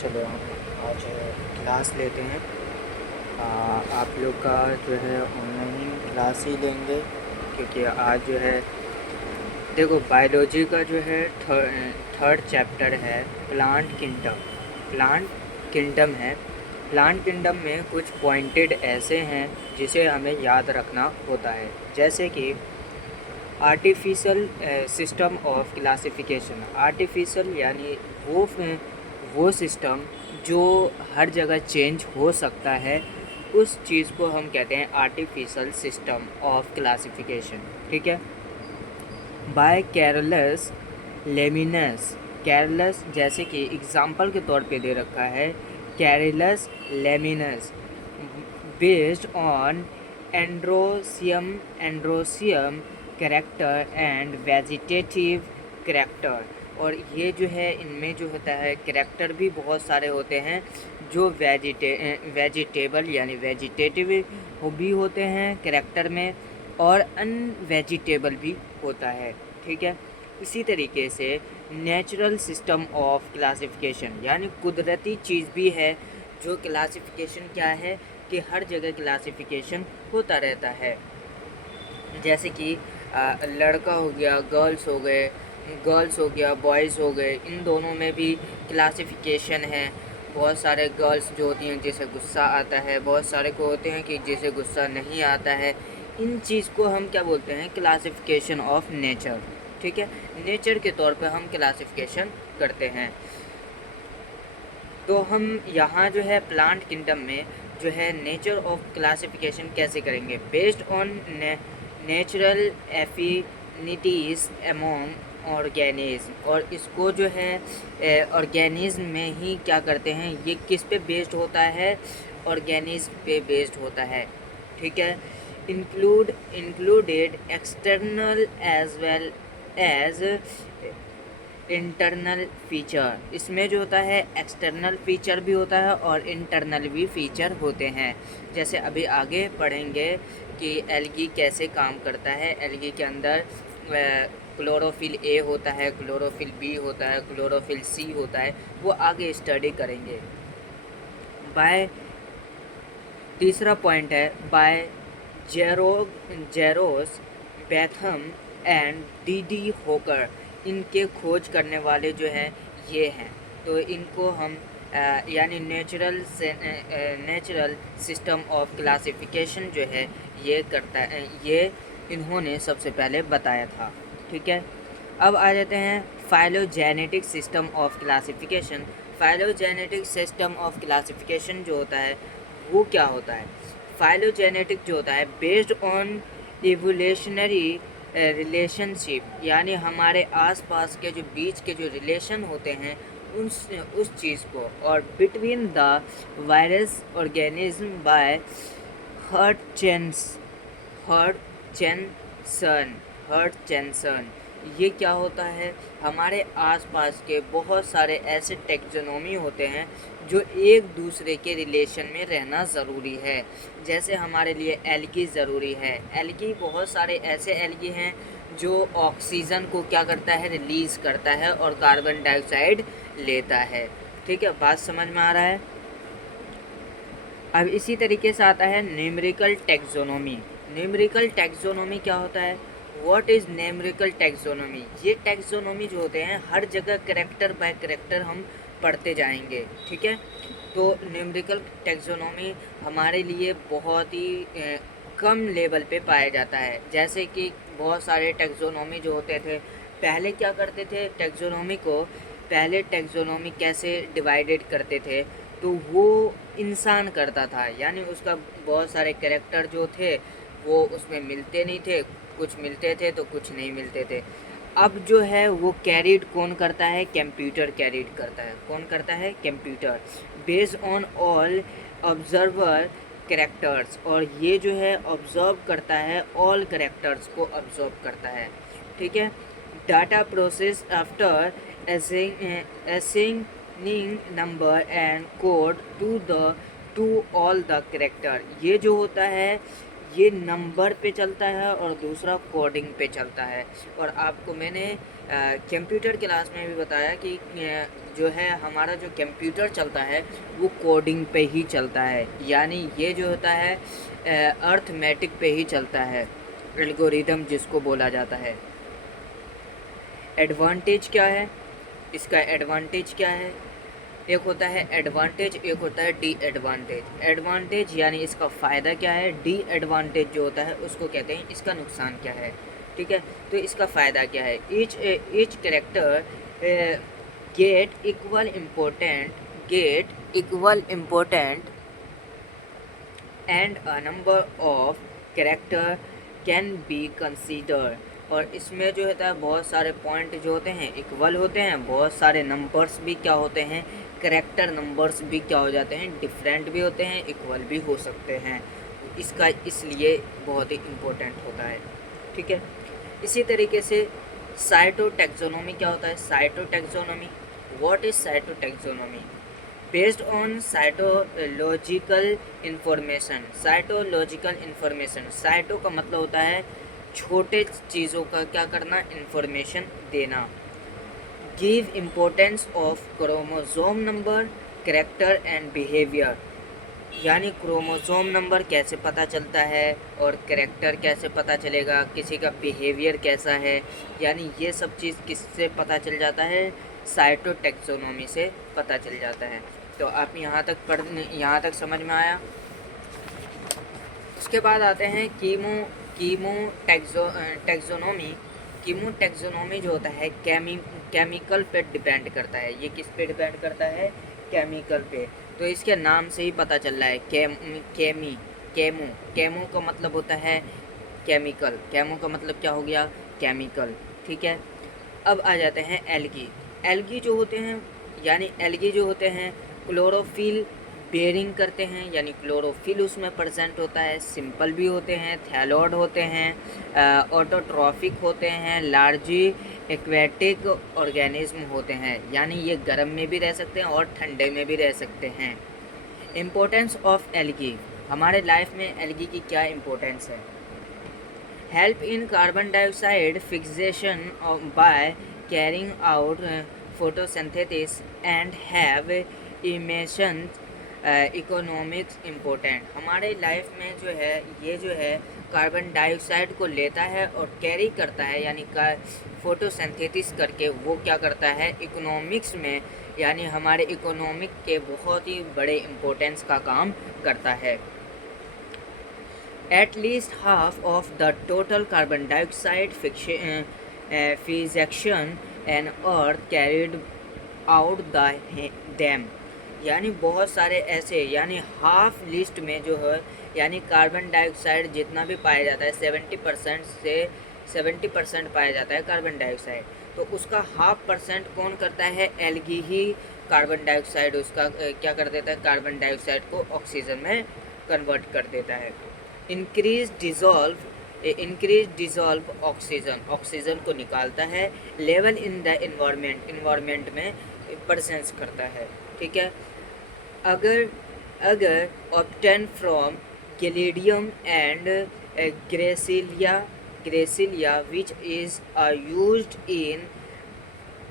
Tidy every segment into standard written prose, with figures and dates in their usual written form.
चलो हम आज क्लास लेते हैं। आप लोग का जो है ऑनलाइन क्लास ही लेंगे, क्योंकि आज जो है देखो बायोलॉजी का जो है थर्ड चैप्टर है प्लांट किंगडम। प्लांट किंगडम है। प्लांट किंगडम में कुछ पॉइंटेड ऐसे हैं जिसे हमें याद रखना होता है, जैसे कि artificial system of classification. Artificial यानी वो सिस्टम जो हर जगह चेंज हो सकता है, उस चीज़ को हम कहते हैं आर्टिफिशियल सिस्टम ऑफ क्लासिफिकेशन। ठीक है। Bye Carolus luminous. कैरोलस जैसे कि एग्जाम्पल के तौर पे दे रखा है, Carolus Linnaeus based on androecium character and vegetative character. और ये जो है इनमें जो होता है कैरेक्टर भी बहुत सारे होते हैं जो वेजिटेबल यानी वेजिटेटिव भी होते हैं कैरेक्टर में, और अनवेजिटेबल भी होता है। ठीक है। इसी तरीके से नेचुरल सिस्टम ऑफ क्लासिफिकेशन यानी कुदरती चीज़ भी है जो क्लासिफिकेशन क्या है कि हर जगह क्लासिफिकेशन होता रहता है। जैसे कि लड़का हो गया, गर्ल्स हो गया, बॉयज़ हो गए, इन दोनों में भी क्लासिफिकेशन है। बहुत सारे गर्ल्स जो होती हैं जिसे गुस्सा आता है, बहुत सारे को होते हैं कि जिसे गुस्सा नहीं आता है। इन चीज़ को हम क्या बोलते हैं, क्लासिफिकेशन ऑफ नेचर। ठीक है। नेचर के तौर पे हम क्लासिफिकेशन करते हैं। तो हम यहाँ जो है प्लांट किंगडम में जो है नेचर ऑफ क्लासिफिकेशन कैसे करेंगे, based on natural affinities among organism. और इसको जो है ऑर्गेनिज्म में ही क्या करते हैं, ये किस पे बेस्ड होता है, ऑर्गेनिज्म पे बेस्ड होता है। ठीक है। Included external as well as internal feature. इसमें जो होता है एक्सटर्नल फ़ीचर भी होता है और इंटरनल भी फ़ीचर होते हैं। जैसे अभी आगे पढ़ेंगे कि एल्गी कैसे काम करता है। एल्गी के अंदर क्लोरोफिल ए होता है, क्लोरोफिल बी होता है, क्लोरोफिल सी होता है, वो आगे स्टडी करेंगे। बाय तीसरा पॉइंट है by George Bentham and D Hooker. इनके खोज करने वाले जो हैं ये हैं। तो इनको हम यानी नेचुरल सिस्टम ऑफ क्लासिफिकेशन जो है ये करता है, ये इन्होंने सबसे पहले बताया था। ठीक है। अब आ जाते हैं phylogenetic system of classification. Phylogenetic system of classification जो होता है वो क्या होता है, फाइलोजेनेटिक जो होता है बेस्ड ऑन इवोल्यूशनरी रिलेशनशिप, यानी हमारे आसपास के जो बीच के जो रिलेशन होते हैं उस चीज़ को, और between the virus organism by Hutchinson. ये क्या होता है, हमारे आसपास के बहुत सारे ऐसे टेक्सोनोमी होते हैं जो एक दूसरे के रिलेशन में रहना ज़रूरी है। जैसे हमारे लिए एल्गी ज़रूरी है। एल्गी बहुत सारे ऐसे एल्गी हैं जो ऑक्सीजन को क्या करता है, रिलीज़ करता है और कार्बन डाइऑक्साइड लेता है। ठीक है, बात समझ में आ रहा है। अब इसी तरीके से आता है न्यूमेरिकल टैक्सोनॉमी। न्यूमेरिकल टैक्सोनॉमी क्या होता है, व्हाट इज़ न्यूमेरिकल टैक्सोनॉमी। ये टैक्सोनॉमी जो होते हैं हर जगह कैरेक्टर बाय कैरेक्टर हम पढ़ते जाएंगे। ठीक है। तो न्यूमेरिकल टैक्सोनॉमी हमारे लिए बहुत ही कम लेवल पे पाया जाता है। जैसे कि बहुत सारे टैक्सोनॉमी जो होते थे, पहले क्या करते थे टैक्सोनॉमी को, पहले टैक्सोनॉमी कैसे डिवाइडेड करते थे, तो वो इंसान करता था, यानी उसका बहुत सारे कैरेक्टर जो थे वो उसमें मिलते नहीं थे, कुछ मिलते थे तो कुछ नहीं मिलते थे। अब जो है वो कैरिड कौन करता है, कंप्यूटर कैरिड करता है। कौन करता है, computer, based on all observer characters. और ये जो है ऑब्जर्व करता है, ऑल कैरेक्टर्स को ऑब्जर्व करता है। ठीक है। Data process after assigning number and code to all the character। ये जो होता है ये नंबर पे चलता है और दूसरा कोडिंग पे चलता है। और आपको मैंने कंप्यूटर क्लास में भी बताया कि जो है हमारा जो कंप्यूटर चलता है वो कोडिंग पे ही चलता है, यानी ये जो होता है अर्थमेटिक पे ही चलता है, एल्गोरिदम जिसको बोला जाता है। एडवांटेज क्या है, इसका एडवांटेज क्या है? एक होता है एडवांटेज, एक होता है डी एडवांटेज। एडवांटेज यानी इसका फ़ायदा क्या है, डी एडवांटेज जो होता है उसको कहते हैं इसका नुकसान क्या है। ठीक है, तो इसका फ़ायदा क्या है? Each character get equal important and a number of character can be consider. और इसमें जो होता है बहुत सारे पॉइंट जो होते हैं इक्वल होते हैं, बहुत सारे नंबर्स भी क्या होते हैं, करेक्टर नंबर्स भी क्या हो जाते हैं, डिफरेंट भी होते हैं, इक्वल भी हो सकते हैं। इसका इसलिए बहुत ही इम्पोर्टेंट होता है। ठीक है, इसी तरीके से साइटोटैक्सोनॉमी क्या होता है? Cytotaxonomy, what is cytotaxonomy? Based on cytological information. Cytological information, cyto का मतलब होता है छोटे चीज़ों का क्या करना, इंफॉर्मेशन देना। Give importance of chromosome number, character and behaviour, यानी क्रोमोसोम नंबर कैसे पता चलता है और करेक्टर कैसे पता चलेगा, किसी का बिहेवियर कैसा है, यानी ये सब चीज़ किससे पता चल जाता है, साइटोटैक्सोनॉमी से पता चल जाता है। तो आप यहाँ तक समझ में आया। उसके बाद आते हैं टैक्सोनॉमी। टैक्सोनॉमी जो होता है केमिकल पे डिपेंड करता है। ये किस पे डिपेंड करता है? केमिकल पे। तो इसके नाम से ही पता चल रहा है केमो का मतलब होता है केमिकल, केमो का मतलब क्या हो गया, केमिकल। ठीक है, अब आ जाते हैं एल्गी। एल्गी जो होते हैं क्लोरोफिल बेरिंग करते हैं, यानी क्लोरोफिल उसमें प्रेजेंट होता है। सिंपल भी होते हैं, थैलॉइड होते हैं, ऑटोट्रॉफिक होते हैं, लार्जी एक्वेटिक ऑर्गेनिज्म होते हैं, यानी ये गर्म में भी रह सकते हैं और ठंडे में भी रह सकते हैं। इम्पोर्टेंस ऑफ एल्गी, हमारे लाइफ में एल्गी की क्या इम्पोर्टेंस है? Help in carbon dioxide fixation by carrying out photosynthesis and have इमेशन economics important. हमारे लाइफ में जो है कार्बन डाइऑक्साइड को लेता है और कैरी करता है, यानी फोटोसिंथेसिस करके वो क्या करता है इकोनॉमिक्स में, यानी हमारे इकोनॉमिक के बहुत ही बड़े इम्पोर्टेंस का काम करता है। At least half of the total carbon dioxide fixation on Earth carried out them, यानी बहुत सारे ऐसे, यानी हाफ लिस्ट में जो है, यानी कार्बन डाइऑक्साइड जितना भी पाया जाता है 70% पाया जाता है कार्बन डाइऑक्साइड, तो उसका हाफ परसेंट कौन करता है? एल्गी ही कार्बन डाइऑक्साइड उसका क्या कर देता है, कार्बन डाइऑक्साइड को ऑक्सीजन में कन्वर्ट कर देता है। इंक्रीज डिज़ोल्व ऑक्सीजन को निकालता है। लेवल इन द इन्वायरमेंट में प्रेजेंस करता है। ठीक है, अगर obtain from Gelidium and Gracilaria which is used in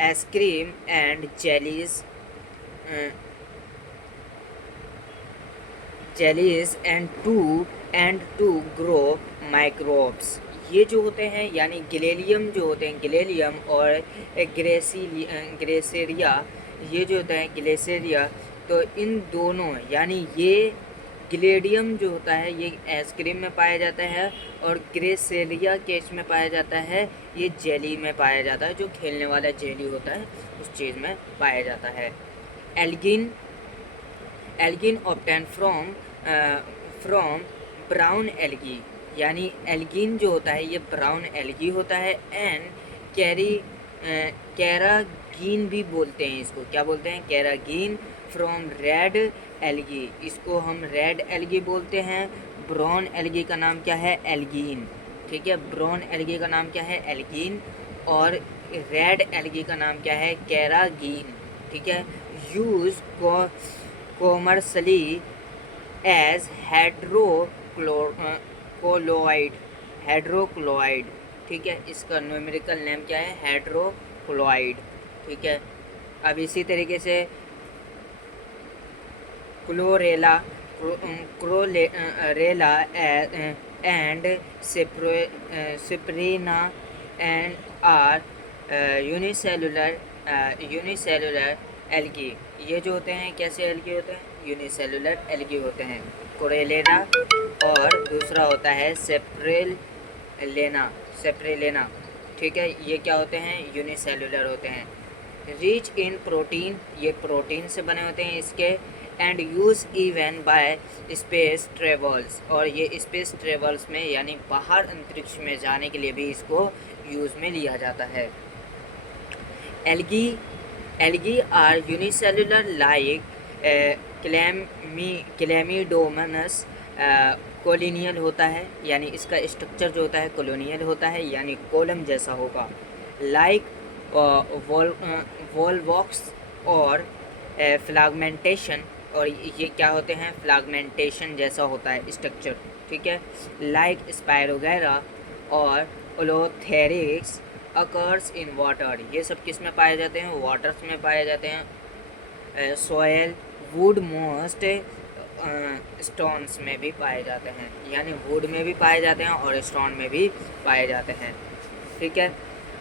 ice cream and jellies and to grow microbes. ये जो होते हैं, यानी गिलेलियम और ग्रेसेरिया, ये जो होता है ग्लेसेरिया, तो इन दोनों, यानी ये गिलेडियम जो होता है ये आइसक्रीम में पाया जाता है और ग्रेसेरिया केस में पाया जाता है, ये जेली में पाया जाता है, जो खेलने वाला जेली होता है उस चीज़ में पाया जाता है। Algin obtain from brown algae, यानी एल्गिन जो होता है ये ब्राउन एल्गी होता है। एंड कैरागीन भी बोलते हैं, इसको क्या बोलते हैं? कैरागीन फ्रॉम रेड एल्गी, इसको हम रेड एल्गी बोलते हैं। ब्राउन एल्गी का नाम क्या है? एल्गीन। ठीक है, ब्राउन एल्गी का नाम क्या है? एल्गीन। और रेड एल्गी का नाम क्या है? कैरागीन। ठीक है, use commercially as colloid, hydrochloride, ठीक है, इसका न्यूमेरिकल नेम क्या है, हाइड्रोक्लोराइड, ठीक है। अब इसी तरीके से Chlorella, Chlorella and Spirulina and are unicellular algae. ये जो होते हैं कैसे एल्गी होते हैं, यूनिसेलुलर एल्गी होते हैं, कोरेलेरा। और दूसरा होता है सेप्रेलेना, ठीक है, ये क्या होते हैं, यूनिसेलुलर होते हैं। रिच इन प्रोटीन, ये प्रोटीन से बने होते हैं इसके। And use even bye space travels, और ये स्पेस ट्रेवल्स में यानी बाहर अंतरिक्ष में जाने के लिए भी इसको यूज़ में लिया जाता है। एल्गी आर यूनिसेलुलर लाइक क्लेमिडोमनस, कोलिनियल होता है, यानी इसका स्ट्रक्चर जो होता है कोलोनियल होता है, यानी कॉलम जैसा होगा। लाइक वॉलवॉक्स और फ्लैगमेंटेशन, और ये क्या होते हैं, फ्लैगमेंटेशन जैसा होता है स्ट्रक्चर, ठीक है। लाइक स्पायरोगैरा और ओलोथेरिक्स अकर्स इन वाटर, ये सब किस में पाए जाते हैं, वाटर्स में पाए जाते हैं। सॉयल, वुड, मोस्ट स्टोन्स में भी पाए जाते हैं, यानी वुड में भी पाए जाते हैं और स्टोन में भी पाए जाते हैं, ठीक है।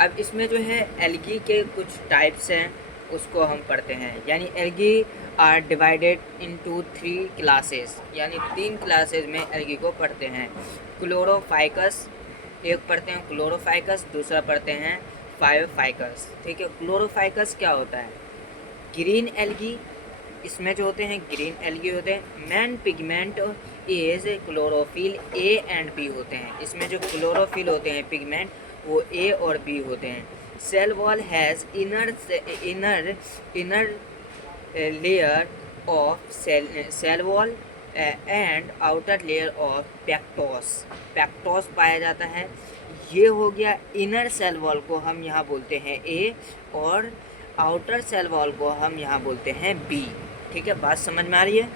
अब इसमें जो है एल्गी के कुछ टाइप्स हैं, उसको हम पढ़ते हैं। यानी algae are divided into 3 classes, यानी 3 क्लासेस में एल्गी को पढ़ते हैं। क्लोरोफाइकस, एक पढ़ते हैं क्लोरोफाइकस, दूसरा पढ़ते हैं फायोफाइकस, ठीक है। क्लोरोफाइकस क्या होता है, ग्रीन एल्गी, इसमें जो होते हैं ग्रीन एल्गी होते हैं। Main pigment is chlorophyll, A and B होते हैं, इसमें जो क्लोरोफिल होते हैं पिगमेंट वो ए और बी होते हैं। Cell wall has inner layer of cell wall and outer layer of pectose पाया जाता है। ये हो गया इनर सेल वॉल को हम यहाँ बोलते हैं ए, और आउटर सेल वॉल को हम यहाँ बोलते हैं बी, ठीक है। बात समझ में आ रही है।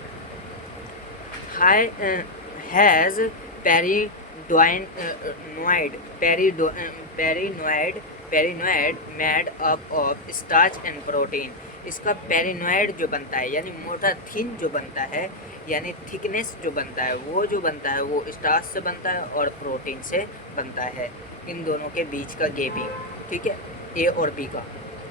Has pyrenoid made up of starch and protein, इसका पेरिनोइड जो बनता है यानी मोटा थिन जो बनता है, यानी थिकनेस जो बनता है वो स्टार्च से बनता है और प्रोटीन से बनता है, इन दोनों के बीच का गैपिंग, ठीक है, ए और बी का,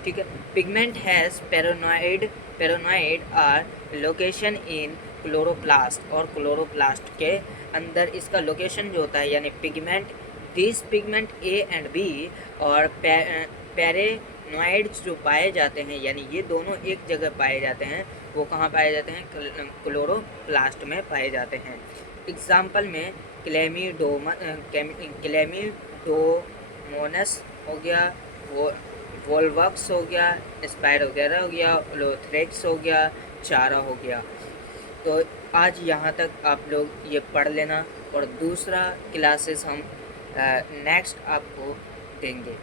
ठीक है। Pigment has pyrenoid are location in chloroplast, और क्लोरोप्लास्ट के अंदर इसका लोकेशन जो होता है यानी pigment, this pigment a and b और पेरिनोइड्स जो पाए जाते हैं, यानी ये दोनों एक जगह पाए जाते हैं, वो कहाँ पाए जाते हैं, क्लोरोप्लास्ट में पाए जाते हैं। एग्जाम्पल में क्लेमिडोमोनस हो गया, वो वोल्वक्स हो गया, स्पायरोगैरा हो गया, ओलोथ्रेक्स हो गया, चारा हो गया। तो आज यहाँ तक आप लोग ये पढ़ लेना, और दूसरा क्लासेस हम नेक्स्ट आपको देंगे।